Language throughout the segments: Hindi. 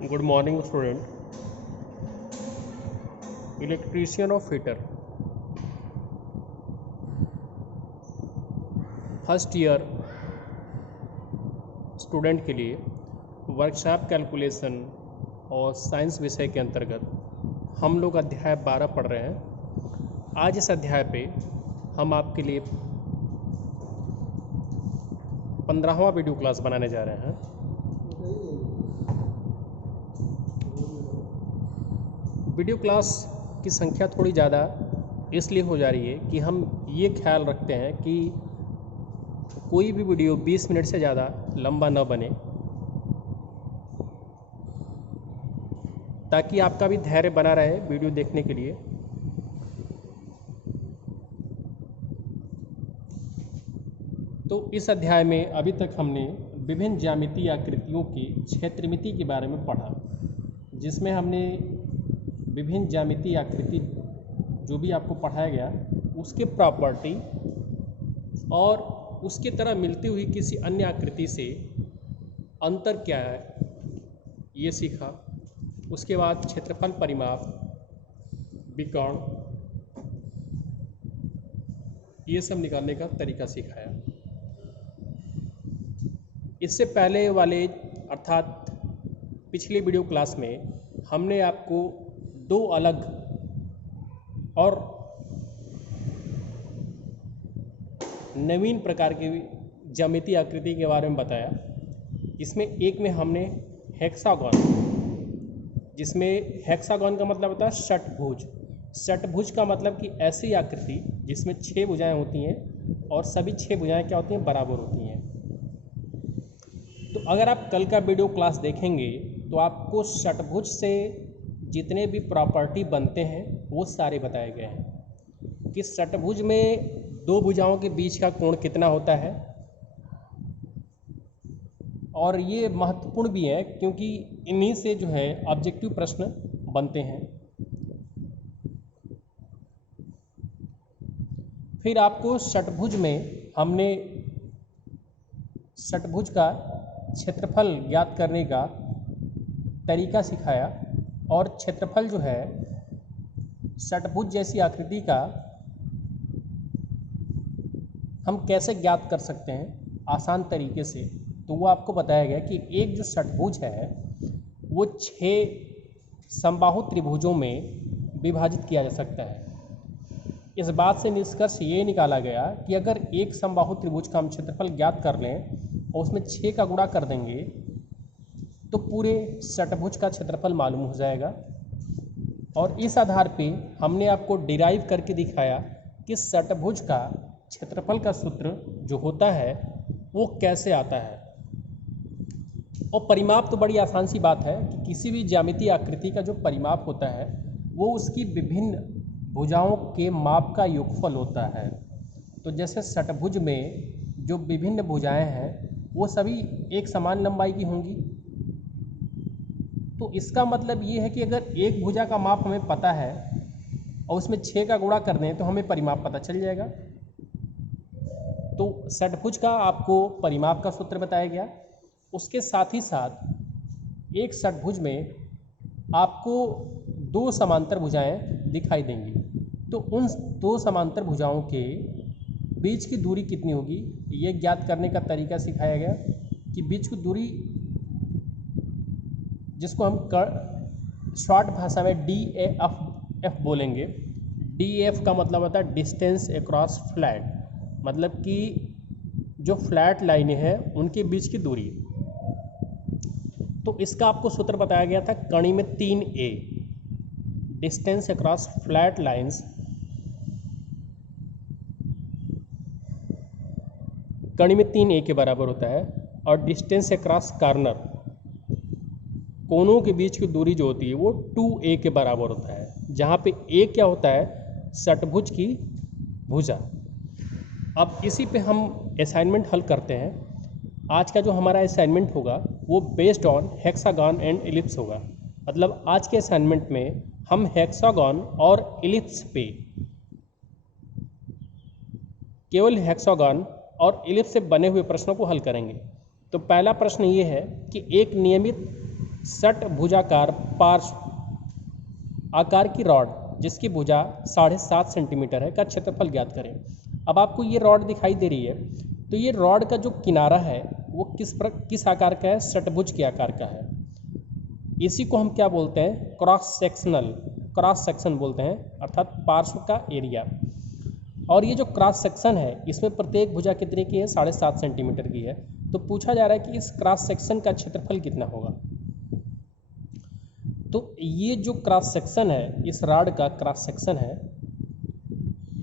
Good morning, student. Electrician or fitter. First year student के लिए वर्कशॉप कैलकुलेशन और साइंस विषय के अंतर्गत हम लोग अध्याय 12 पढ़ रहे हैं। आज इस अध्याय पे हम आपके लिए 15वां वीडियो क्लास बनाने जा रहे हैं। वीडियो क्लास की संख्या थोड़ी ज़्यादा इसलिए हो जा रही है कि हम ये ख्याल रखते हैं कि कोई भी वीडियो 20 मिनट से ज़्यादा लंबा न बने, ताकि आपका भी धैर्य बना रहे वीडियो देखने के लिए। तो इस अध्याय में अभी तक हमने विभिन्न ज्यामितीय आकृतियों की क्षेत्रमिति के बारे में पढ़ा, जिसमें हमने विभिन्न ज्यामितीय आकृति जो भी आपको पढ़ाया गया उसके प्रॉपर्टी और उसकी तरह मिलती हुई किसी अन्य आकृति से अंतर क्या है ये सीखा। उसके बाद क्षेत्रफल परिमाप, विकर्ण, ये सब निकालने का तरीका सिखाया। इससे पहले वाले अर्थात पिछले वीडियो क्लास में हमने आपको दो अलग और नवीन प्रकार की ज्यामितीय आकृति के बारे में बताया। इसमें एक में हमने हेक्सागन, जिसमें हेक्सागन का मतलब होता है षटभुज। षटभुज का मतलब कि ऐसी आकृति जिसमें 6 भुजाएं होती हैं और सभी 6 भुजाएं क्या होती हैं, बराबर होती हैं। तो अगर आप कल का वीडियो क्लास देखेंगे तो आपको षटभुज से जितने भी प्रॉपर्टी बनते हैं वो सारे बताए गए हैं कि षटभुज में दो भुजाओं के बीच का कोण कितना होता है। और ये महत्वपूर्ण भी है क्योंकि इन्हीं से जो है ऑब्जेक्टिव प्रश्न बनते हैं। फिर आपको षटभुज में हमने षटभुज का क्षेत्रफल ज्ञात करने का तरीका सिखाया, और क्षेत्रफल जो है षटभुज जैसी आकृति का हम कैसे ज्ञात कर सकते हैं आसान तरीके से। तो वो आपको बताया गया कि एक जो षटभुज है वो 6 समबाहु त्रिभुजों में विभाजित किया जा सकता है। इस बात से निष्कर्ष ये निकाला गया कि अगर एक समबाहु त्रिभुज का हम क्षेत्रफल ज्ञात कर लें और उसमें 6 का गुणा कर देंगे तो पूरे षटभुज का क्षेत्रफल मालूम हो जाएगा। और इस आधार पे हमने आपको डिराइव करके दिखाया कि षटभुज का क्षेत्रफल का सूत्र जो होता है वो कैसे आता है। और परिमाप तो बड़ी आसान सी बात है कि किसी भी ज्यामितीय आकृति का जो परिमाप होता है वो उसकी विभिन्न भुजाओं के माप का योगफल होता है। तो जैसे षटभुज में जो विभिन्न भुजाएं हैं वो सभी एक समान लंबाई की होंगी। तो इसका मतलब ये है कि अगर एक भुजा का माप हमें पता है और उसमें 6 का गुणा कर दें तो हमें परिमाप पता चल जाएगा। तो षटभुज का आपको परिमाप का सूत्र बताया गया। उसके साथ ही साथ एक षटभुज में आपको 2 समांतर भुजाएं दिखाई देंगी। तो उन 2 समांतर भुजाओं के बीच की दूरी कितनी होगी ये ज्ञात करने का तरीका सिखाया गया कि बीच की दूरी, जिसको हम शॉर्ट भाषा में DAF बोलेंगे। DAF का मतलब होता है डिस्टेंस अक्रॉस फ्लैट, मतलब कि जो फ्लैट लाइनें हैं उनके बीच की दूरी। तो इसका आपको सूत्र बताया गया था कड़ी में 3A, distance across flat lines कड़ी में 3A के बराबर होता है। और डिस्टेंस अक्रॉस कॉर्नर, कोनों के बीच की दूरी जो होती है वो 2A के बराबर होता है, जहाँ पे A क्या होता है, षटभुज की भुजा। अब इसी पे हम असाइनमेंट हल करते हैं। आज का जो हमारा असाइनमेंट होगा वो based on hexagon and ellipse होगा। मतलब आज के असाइनमेंट में हम हेक्सागन और इलिप्स पे, केवल हेक्सागन और इलिप्स से बने हुए प्रश्नों को हल करेंगे। तो पहला प्रश्न ये है कि एक नियमित षटभुजाकार पार्श्व आकार की रॉड जिसकी भुजा 7.5 सेंटीमीटर है का क्षेत्रफल ज्ञात करें। अब आपको ये रॉड दिखाई दे रही है, तो ये रॉड का जो किनारा है वो किस आकार का है? षटभुज के आकार का है। इसी को हम क्या बोलते हैं? क्रॉस सेक्शन बोलते हैं, अर्थात पार्श्व का एरिया। और ये जो क्रॉस सेक्शन है इसमें प्रत्येक भुजा कितने की है? 7.5 सेंटीमीटर की है। तो पूछा जा रहा है कि इस क्रॉस सेक्शन का क्षेत्रफल कितना होगा। तो ये जो क्रॉस सेक्शन है, इस रॉड का क्रॉस सेक्शन है,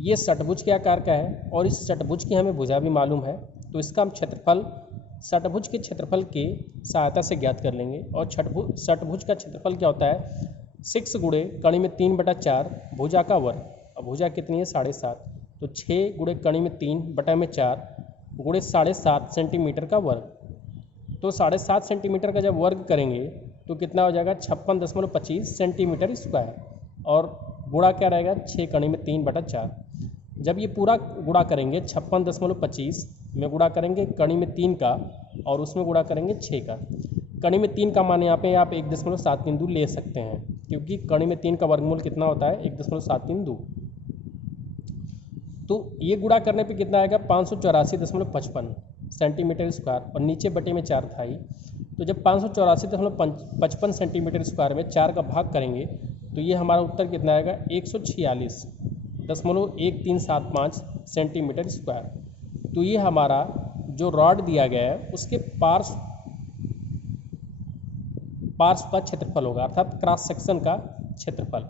ये षटभुज के आकार का है और इस षटभुज की हमें भुजा भी मालूम है, तो इसका हम क्षेत्रफल षटभुज के क्षेत्रफल की सहायता से ज्ञात कर लेंगे। और षटभुज का क्षेत्रफल क्या होता है? 6 गुणे कड़ी में 3/4 भुजा का वर्ग। अब भुजा कितनी है? 7.5, तो 6 गुणे कड़ी में 3/4 गुणे 7.5 सेंटीमीटर का वर्ग। तो 7.5 सेंटीमीटर का जब वर्ग करेंगे तो कितना हो जाएगा? 56.25 सेंटीमीटर स्क्वायर। और गुणा क्या रहेगा? 6 कड़ी में 3/4। जब ये पूरा गुणा करेंगे 56.25 में गुणा करेंगे कड़ी में 3 का और उसमें गुणा करेंगे 6 का। कड़ी में 3 का मान यहाँ पे आप 1.732 ले सकते हैं, क्योंकि कड़ी में 3 का वर्गमूल कितना होता है? 1.732। तो ये गुणा करने पे कितना आएगा? 584.55 सेंटीमीटर स्क्वायर, और नीचे बटे में 4 था ही। तो जब 584.55 सेंटीमीटर स्क्वायर में 4 का भाग करेंगे तो ये हमारा उत्तर कितना आएगा? 146.1375 सेंटीमीटर स्क्वायर। तो ये हमारा जो रॉड दिया गया है उसके पार्श्व का क्षेत्रफल होगा, अर्थात क्रॉस सेक्शन का क्षेत्रफल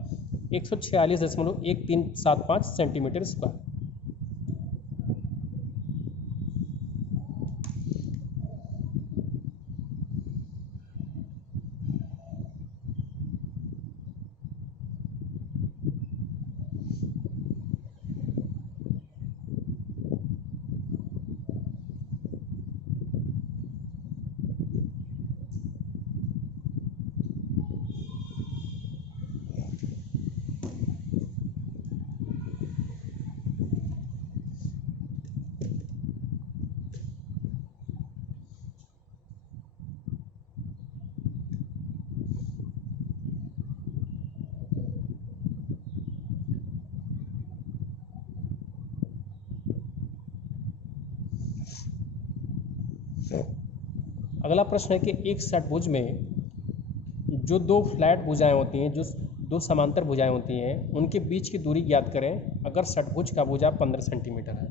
146.1375 सेंटीमीटर स्क्वायर। अगला प्रश्न है कि एक षटभुज में जो 2 फ्लैट भुजाएं होती हैं, जो 2 समांतर भुजाएं होती हैं, उनके बीच की दूरी ज्ञात करें अगर षटभुज का भुजा 15 सेंटीमीटर है।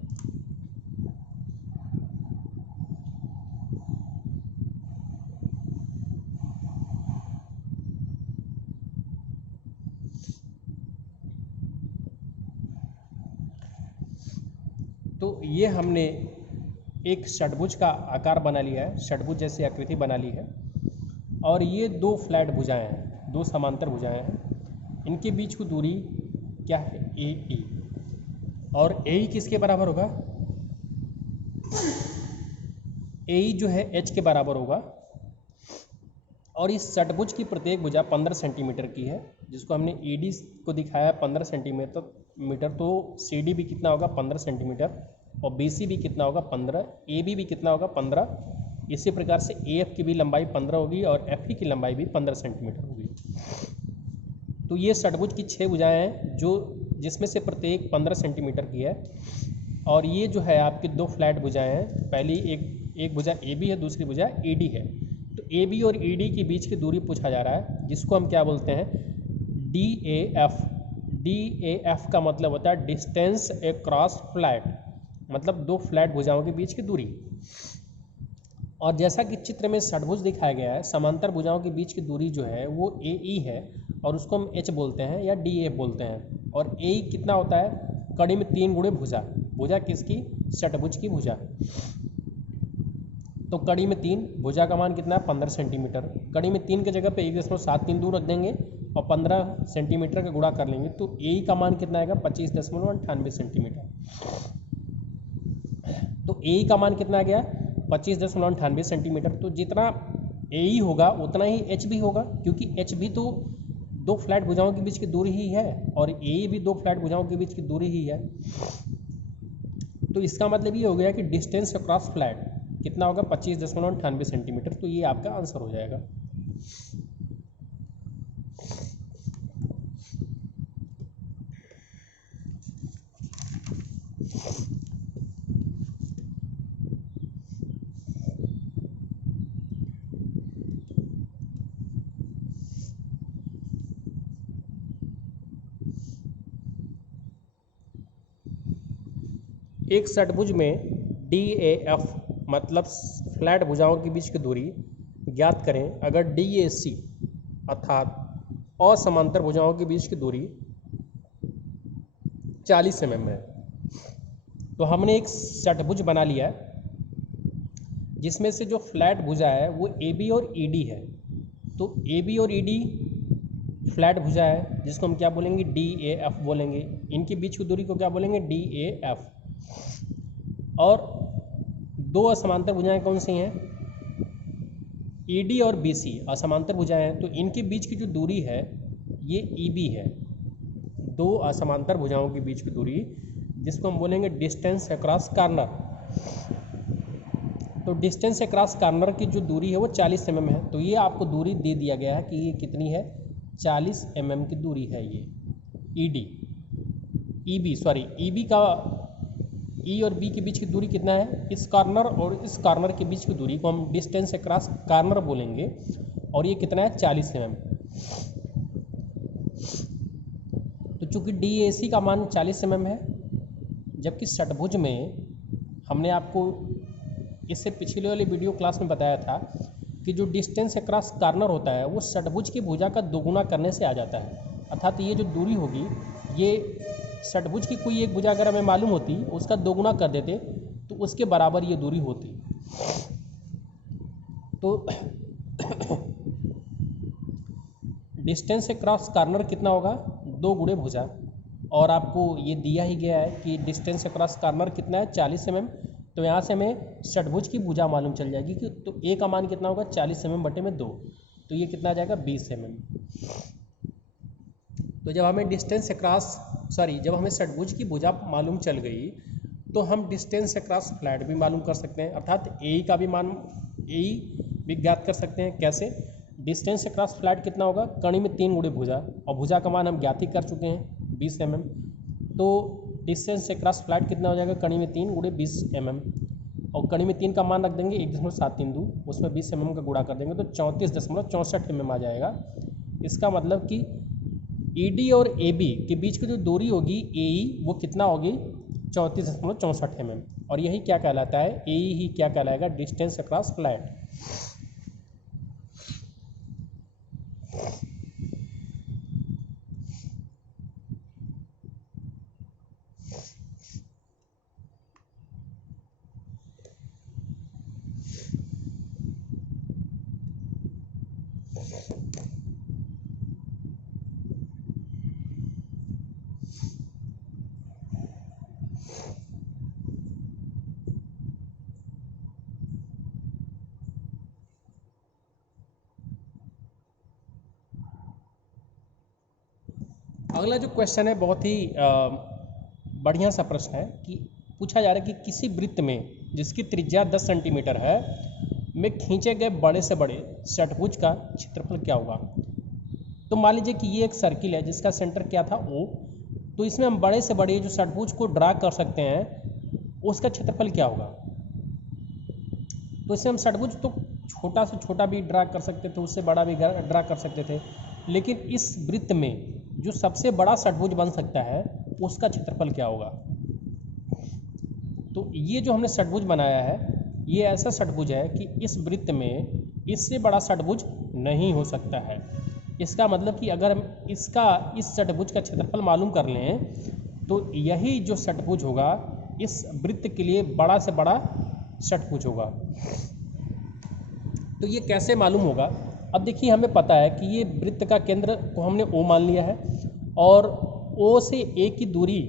तो ये हमने एक षटभुज का आकार बना लिया है, षटभुज जैसी आकृति बना ली है, और ये 2 फ्लैट भुजाएं हैं, 2 समांतर भुजाएं हैं। इनके बीच की दूरी क्या है? AE। और AE किसके बराबर होगा? AE जो है H के बराबर होगा। और इस षटभुज की प्रत्येक भुजा 15 सेंटीमीटर की है, जिसको हमने ED को दिखाया 15 सेंटीमीटर, तो CD भी कितना होगा? 15 सेंटीमीटर, और BC भी कितना होगा? 15, AB भी कितना होगा? 15। इसी प्रकार से AF की भी लंबाई 15 होगी और FE की लंबाई भी 15 सेंटीमीटर होगी। तो ये षटभुज की 6 भुजाएं हैं जिसमें से प्रत्येक 15 सेंटीमीटर की है। और ये जो है आपकी 2 फ्लैट भुजाएं हैं, पहली एक भुजा AB है, दूसरी भुजा ED है। तो AB और ED के बीच की दूरी पूछा जा रहा है, जिसको हम क्या बोलते हैं? DAF। DAF का मतलब होता है डिस्टेंस अक्रॉस फ्लैट, मतलब 2 फ्लैट भुजाओं के बीच की दूरी। और जैसा कि चित्र में षटभुज दिखाया गया है, समांतर भुजाओं के बीच की दूरी जो है वो AE है, और उसको हम H बोलते हैं या DF बोलते हैं। और AE कितना होता है? कड़ी में 3 गुणे भुजा। भुजा किसकी? षटभुज की भुजा। तो कड़ी में 3, भुजा का मान कितना है? 15 सेंटीमीटर। कड़ी में 3 की जगह पे 1.732 रख देंगे और 15 सेंटीमीटर का गुणा कर लेंगे, तो AE का मान कितना आएगा? 25.98 सेंटीमीटर। तो AE का मान कितना आ गया? 25.98 सेंटीमीटर। तो जितना AE होगा उतना ही H भी होगा, क्योंकि H भी तो 2 फ्लैट भुजाओं के बीच की दूरी ही है, और AE भी 2 फ्लैट भुजाओं के बीच की दूरी ही है। तो इसका मतलब ये हो गया कि डिस्टेंस अक्रॉस फ्लैट कितना होगा? 25.98 सेंटीमीटर। तो ये आपका आंसर हो जाएगा। एक षटभुज में DAF मतलब फ्लैट भुजाओं के बीच की दूरी ज्ञात करें अगर DAC अर्थात असमांतर भुजाओं के बीच की दूरी 40 mm है। तो हमने एक षटभुज बना लिया है जिसमें से जो फ्लैट भुजा है वो AB और ED है। तो AB और ED फ्लैट भुजा है जिसको हम क्या बोलेंगे, DAF बोलेंगे। इनके बीच की दूरी को क्या बोलेंगे, DAF। और दो असमांतर भुजाएं कौन सी हैं, ED और BC असमांतर भुजाएं हैं। तो इनके बीच की जो दूरी है ये EB है। दो असमांतर भुजाओं के बीच की दूरी जिसको हम बोलेंगे डिस्टेंस अक्रॉस कॉर्नर। तो डिस्टेंस अक्रॉस कॉर्नर की जो दूरी है वो 40 mm है। तो ये आपको दूरी दे दिया गया है कि ये कितनी है, 40 mm की दूरी है ये EB का E और B के बीच की दूरी कितना है, इस कॉर्नर और इस कॉर्नर के बीच की दूरी को हम डिस्टेंस अक्रॉस कॉर्नर बोलेंगे और ये कितना है, 40 mm। तो चूंकि DAC का मान 40 mm है, जबकि षटभुज में हमने आपको इससे पिछले वाले वीडियो क्लास में बताया था कि जो डिस्टेंस अक्रॉस कॉर्नर होता है वो षटभुज की भुजा का दोगुना करने से आ जाता है। अर्थात ये जो दूरी होगी, ये षटभुज की कोई एक भुजा अगर हमें मालूम होती उसका दोगुना कर देते तो उसके बराबर ये दूरी होती। तो डिस्टेंस अक्रॉस कॉर्नर कितना होगा, 2 गुणे भुजा। और आपको ये दिया ही गया है कि डिस्टेंस अक्रॉस कॉर्नर कितना है, 40 mm। तो यहाँ से हमें षटभुज की भुजा मालूम चल जाएगी कि तो A का मान कितना होगा, 40 mm बटे में 2। तो ये कितना आ जाएगा, 20 mm। तो जब हमें षटभुज की भुजा मालूम चल गई तो हम डिस्टेंस अक्रॉस फ्लैट भी मालूम कर सकते हैं, अर्थात AE का भी मान भी ज्ञात कर सकते हैं। कैसे, डिस्टेंस अक्रॉस फ्लैट कितना होगा, कणी में 3 गुणे भुजा, और भुजा का मान हम ज्ञात ही कर चुके हैं 20 mm। तो डिस्टेंस अक्रॉस फ्लैट कितना हो जाएगा, कणी में 3 गुणे 20 mm। और कणी में 3 का मान रख देंगे 1.732, उसमें 20 mm का गुणा कर देंगे तो 34.64 mm आ जाएगा। इसका मतलब कि ED और AB के बीच की जो दूरी होगी AE वो कितना होगी, 34.64 mm। और यही क्या कहलाता है, AE ही क्या कहलाएगा, डिस्टेंस अक्रॉस फ्लैट। अगला जो क्वेश्चन है बहुत ही बढ़िया सा प्रश्न है कि पूछा जा रहा है कि किसी वृत्त में जिसकी त्रिज्या 10 सेंटीमीटर है में खींचे गए बड़े से बड़े षटभुज का क्षेत्रफल क्या होगा। तो मान लीजिए कि ये एक सर्किल है जिसका सेंटर क्या था O, तो इसमें हम बड़े से बड़े जो षटभुज को ड्रा कर सकते हैं उसका क्षेत्रफल क्या होगा। तो इससे हम षटभुज तो छोटा से छोटा भी ड्रा कर सकते थे, उससे बड़ा भी ड्रा कर सकते थे, लेकिन इस वृत्त में जो सबसे बड़ा षटभुज बन सकता है उसका क्षेत्रफल क्या होगा। तो ये जो हमने षटभुज बनाया है ये ऐसा षटभुज है कि इस वृत्त में इससे बड़ा षटभुज नहीं हो सकता है। इसका मतलब कि अगर हम इस षटभुज का क्षेत्रफल मालूम कर लें तो यही जो षटभुज होगा इस वृत्त के लिए बड़ा से बड़ा षटभुज होगा। तो ये कैसे मालूम होगा, अब देखिए हमें पता है कि ये वृत्त का केंद्र को हमने O मान लिया है और O से A की दूरी,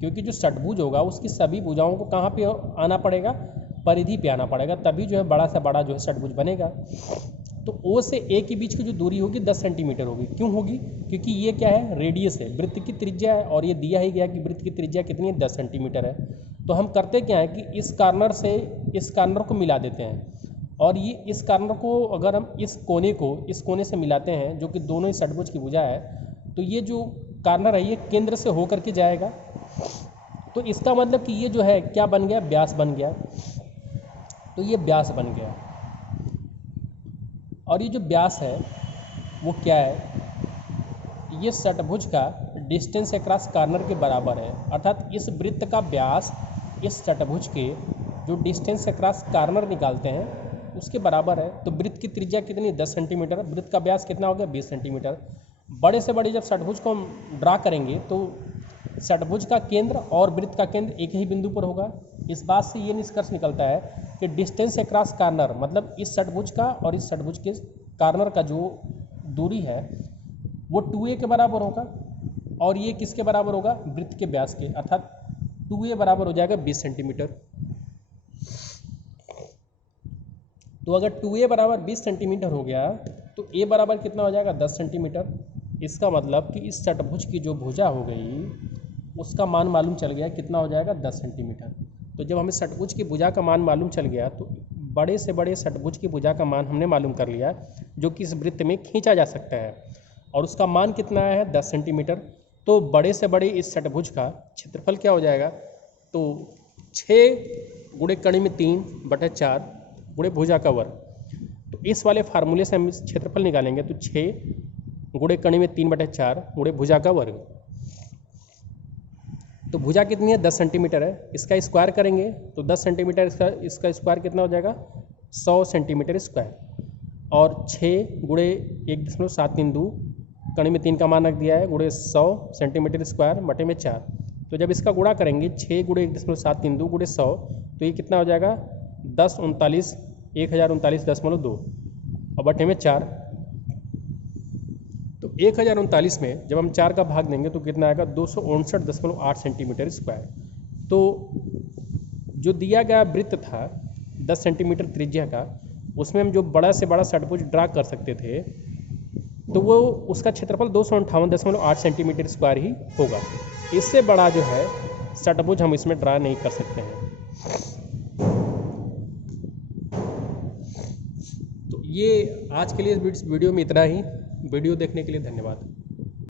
क्योंकि जो षटभुज होगा उसकी सभी भुजाओं को कहाँ पे आना पड़ेगा, परिधि पे आना पड़ेगा, तभी जो है बड़ा से बड़ा जो है षटभुज बनेगा। तो O से A के बीच की जो दूरी होगी 10 सेंटीमीटर होगी। क्यों होगी, क्योंकि ये क्या है, रेडियस है, वृत्त की त्रिज्या है, और ये दिया ही गया कि वृत्त की त्रिज्या कितनी है, 10 सेंटीमीटर है। तो हम करते क्या है कि इस कॉर्नर से इस कॉर्नर को मिला देते हैं, और ये इस कॉर्नर को अगर हम इस कोने से मिलाते हैं जो कि दोनों ही षटभुज की भुजा है, तो ये जो कॉर्नर है ये केंद्र से होकर के जाएगा। तो इसका मतलब कि ये जो है क्या बन गया, व्यास बन गया। तो ये व्यास बन गया, और ये जो व्यास है वो क्या है, ये षटभुज का डिस्टेंस अक्रॉस कॉर्नर के बराबर है। अर्थात इस वृत्त का व्यास इस षटभुज के जो डिस्टेंस अक्रॉस कार्नर निकालते हैं उसके बराबर है। तो वृत्त की त्रिज्या कितनी, 10 सेंटीमीटर, वृत्त का व्यास कितना हो गया, 20 सेंटीमीटर। बड़े से बड़े जब षटभुज को हम ड्रा करेंगे तो षटभुज का केंद्र और वृत्त का केंद्र एक ही बिंदु पर होगा। इस बात से ये निष्कर्ष निकलता है कि डिस्टेंस अक्रॉस कार्नर मतलब इस षटभुज का और इस षटभुज के कार्नर का जो दूरी है वो 2a के बराबर होगा, और ये किसके बराबर होगा, वृत्त के व्यास के, अर्थात 2a बराबर हो जाएगा 20 सेंटीमीटर। तो अगर 2a बराबर 20 सेंटीमीटर हो गया तो a बराबर कितना हो जाएगा, 10 सेंटीमीटर। इसका मतलब कि इस षटभुज की जो भुजा हो गई उसका मान मालूम चल गया, कितना हो जाएगा, 10 सेंटीमीटर। तो जब हमें षटभुज की भुजा का मान मालूम चल गया तो बड़े से बड़े षटभुज की भुजा का मान हमने मालूम कर लिया जो कि इस वृत्त में खींचा जा सकता है, और उसका मान कितना है, 10 सेंटीमीटर। तो बड़े से बड़े इस षटभुज का क्षेत्रफल क्या हो जाएगा, तो 6 गुणे कड़ी में 3/4 गुणे भुजा का वर्ग। तो इस वाले फार्मूले से हम क्षेत्रफल निकालेंगे तो 6 गुणे कड़ी में 3/4 गुणे भुजा का वर्ग। तो भुजा कितनी है, 10 सेंटीमीटर है, इसका स्क्वायर करेंगे तो 10 सेंटीमीटर इसका स्क्वायर कितना हो जाएगा, 100 सेंटीमीटर स्क्वायर। और 6 गुणे 1.732 कड़ी में 3 का मान रख दिया है गुणे 100 सेंटीमीटर स्क्वायर बटे में 4। तो जब इसका गुणा करेंगे 6 गुणे 1.732 गुणे 100 तो ये कितना हो जाएगा, 1039 और बटे में 4। तो 1039 में जब हम 4 का भाग देंगे तो कितना आएगा, 259.8 सेंटीमीटर स्क्वायर। तो जो दिया गया वृत्त था 10 सेंटीमीटर त्रिज्या का, उसमें हम जो बड़ा से बड़ा षटभुज ड्रा कर सकते थे तो वो उसका क्षेत्रफल 258.8 सेंटीमीटर स्क्वायर ही होगा। इससे बड़ा जो है षटभुज हम इसमें ड्रा नहीं कर सकते हैं। तो ये आज के लिए इस वीडियो में इतना ही। वीडियो देखने के लिए धन्यवाद।